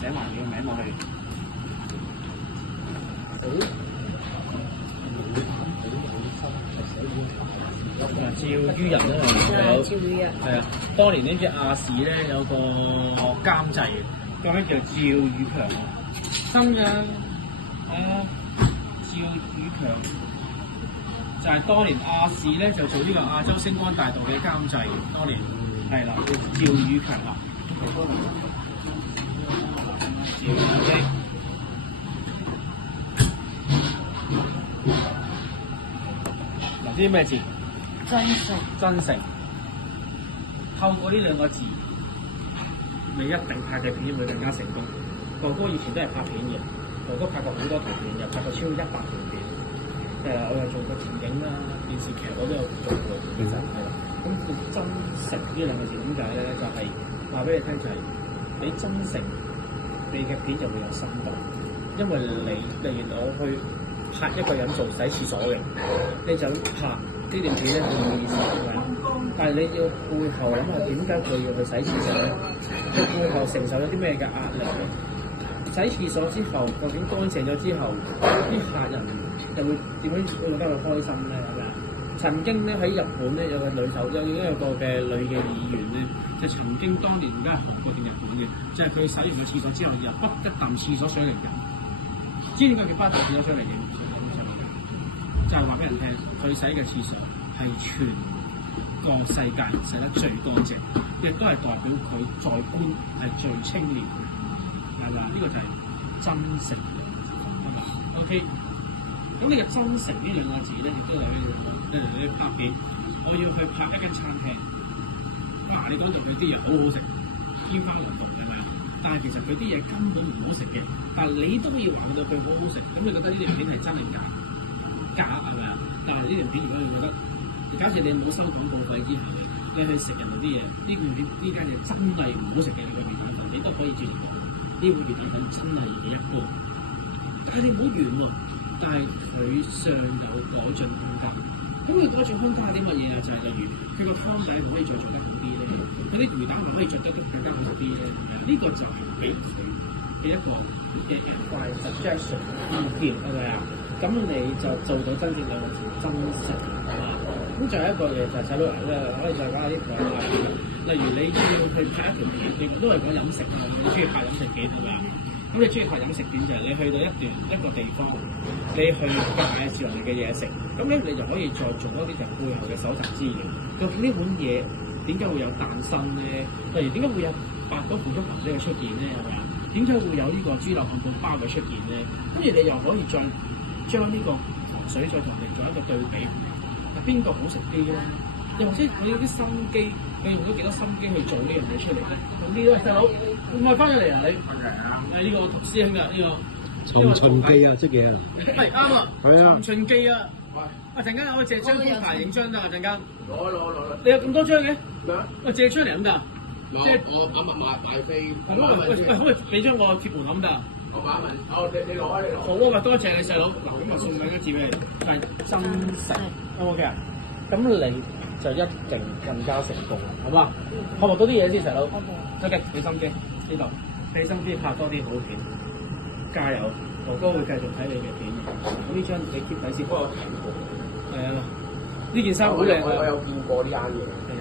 寫埋你個名落去。趙于人咧，趙宇啊，係啊，當年呢隻亞視咧有個監製嘅，個名叫趙宇強，真㗎，趙宇強就係當年亞視咧就做呢個亞洲星光大道嘅監製，當年係啦，叫趙宇強啊，趙宇強。嗱，呢啲咩字？真誠。真誠，透過呢兩個字，你一定拍嘅片會更加成功。哥哥以前都係拍片嘅，哥哥拍過好多條片，又拍過超過100條片。我又做過電影啦、電視劇我都有做過，其實係啦。咁叫真誠呢兩個字點解咧？就係話俾你聽，就係你真誠，你嘅片就會有深度。因為你例如我去拍一個人做洗廁所嘅，你就拍。呢段片咧冇意思嘅，但係你要背後諗下點解佢要去洗廁所咧？佢背後承受咗啲咩嘅壓力？洗廁所之後，究竟乾淨咗之後，啲客人又會點樣會覺得佢開心咧？係咪啊？曾經咧喺日本咧有個女手，有個嘅女嘅議員咧，就曾經當年而家係紅過定日本嘅，就係佢洗完個廁所之後，又滗一啖廁所水嚟飲。知點解佢滗一啖廁所水嚟飲？就係話俾人聽，佢洗嘅廁所係全個世界洗得最乾淨，亦都係代表佢在觀係最清廉嘅，係嘛？呢個就係真誠。OK， 咁你嘅真誠呢兩個字咧，亦都係你拍片，我要去拍一間餐廳，哇！你講到佢啲嘢好好食，天花龍鳳係咪啊？但係其實佢啲嘢根本唔好食嘅，但係你都要話到佢好好食，咁你覺得呢條片係真定假？假係咪啊？但係呢條片如果你覺得，假設你冇收廣告費之後，你去食人哋啲嘢，呢間嘢真係唔好食嘅，你個魚蛋粉你都可以轉。呢碗魚蛋粉真係幾一般，但係你唔好完喎。但係佢尚有改進空間。咁佢改進空間係啲乜嘢啊？就係例如佢個湯底可以再做得好啲咧，佢啲魚蛋粉可以做得更加好啲咧。呢個就係俾佢嘅一個嘅 suggestion 意見係咪啊？咁你就做到真正兩個字真誠啊！咁仲有一個嘢就係細佬咧，可以再講下啲講法。例如你要去拍一條片，你都係講飲食啊，你中意拍飲食片係咪啊？咁你中意拍飲食片就係你去到一個地方，你去介紹人哋嘅嘢食，咁咧你就可以再做多啲就背後嘅搜集資料。究竟呢碗嘢點解會有誕生咧？例如點解會有白果腐竹牛呢個出現咧？係咪啊？點解會有呢個豬柳漢堡包嘅出現咧？跟住你又可以再將呢個水再同你做一個對比，邊個好食啲咧？又或者佢有啲心機，佢用咗幾多心機去做呢樣嘢出嚟咧？咁呢位細佬，唔係翻咗嚟啊你？係呢個師兄啊，呢個《尋秦記》啊，識嘢啊？係啱啊，《尋秦記》啊！啊陣間我借張工牌影張得啊陣間。攞，你有咁多張嘅？咩啊？我借出嚟咁㗎？借我啱啱買飛。喂，可唔可以俾張我貼門咁得？我買問，你攞啊你攞。好啊，多謝你細佬，咁啊送兩張紙俾你，但係真誠 ，OK 啊？咁你就一定更加成功啦，好嘛？學到啲嘢先，細佬。OK，俾心機呢度，俾心機拍多啲好片，加油！哥哥會繼續睇你嘅片。咁呢張你 keep 睇先，幫我睇過。係啊，呢件衫好靚啊！我有見過呢間嘢。